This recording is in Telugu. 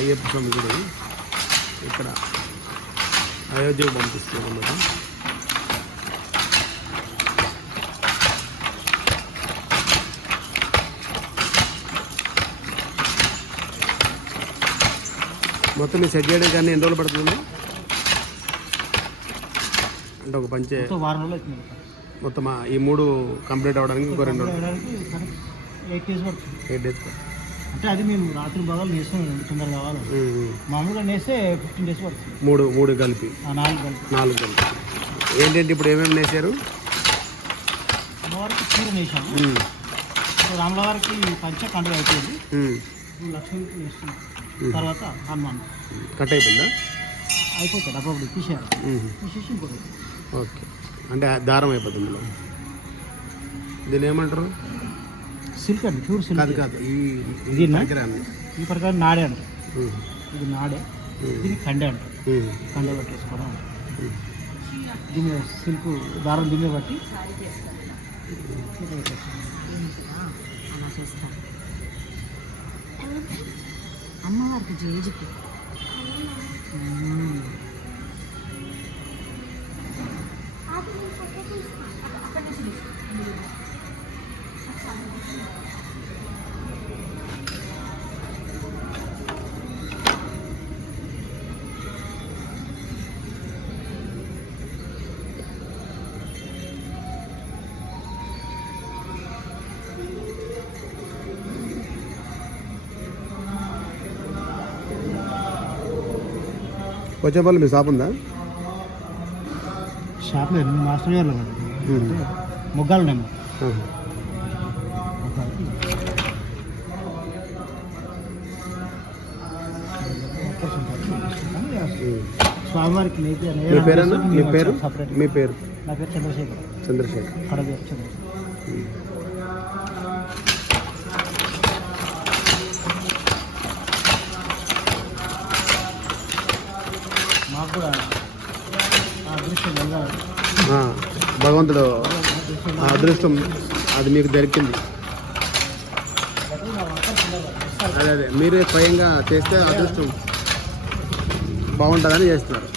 అయ్యప్ప స్వామి గుడి. ఇక్కడ అయోధ్యకు పంపిస్తున్నాం అన్నమాట. మొత్తం మీరు సెట్ చేయడానికి కానీ ఎన్ని రోజులు పడుతుంది? అంటే ఒక పంచే వారం రోజులు అవుతుంది మొత్తం. ఈ 3 కంప్లీట్ అవ్వడానికి ఇంకో 2 రోజులు, 8 days పడుతుంది. 8 days. అంటే అది మేము రాత్రి భాగాలు నేస్తాం తొందరగా కావాలి. మామూలుగా నేస్తే 15 days పడుతుంది. 3 కలిపి 4 కలిపి. ఏంటంటే ఇప్పుడు ఏమేమి నేసారు? అమ్మవారికి చీర నేసాము. రాముల వారికి పంచ కండుగ అయిపోయింది. లక్ష్మీకి నేస్తున్నాం. తర్వాత హనుమాన్ కట్ అయిపోయిందా? అయిపోతుంది. అప్పుడు తీసేయాలి. తీసేసి ఇంకోటి. ఓకే. అంటే దారం అయిపోతుంది ఇందులో. దీన్ని ఏమంటారు? సిల్క్ అండి, ప్యూర్ సిల్క్. కాదు ఇది ఈ ప్రకారం నాడే అంటారు. ఇది నాడే, ఇది కండే అంటారు. కండే పట్టేసుకోవడం అంటారు. దీని సిల్క్ దారం దీన్ని బట్టి అలా చేస్తారు. అమ్మవారికి జేజుకి వచ్చేపల్లి మీ షాప్ ఉందా? షాప్ లేదు, మాస్టర్ గారు మొగ్గాలు ఉన్నాయి. స్వామివారికి మీ పేరు? మీ పేరు? నా పేరు చంద్రశేఖర్. కడ పేరు చంద్రశేఖర్. మాకు కూడా అదృష్టం భగవంతుడు అదృష్టం అది మీకు దొరికింది. అదే మీరే స్వయంగా చేస్తే అదృష్టం బాగుంటుందని చేస్తున్నారు.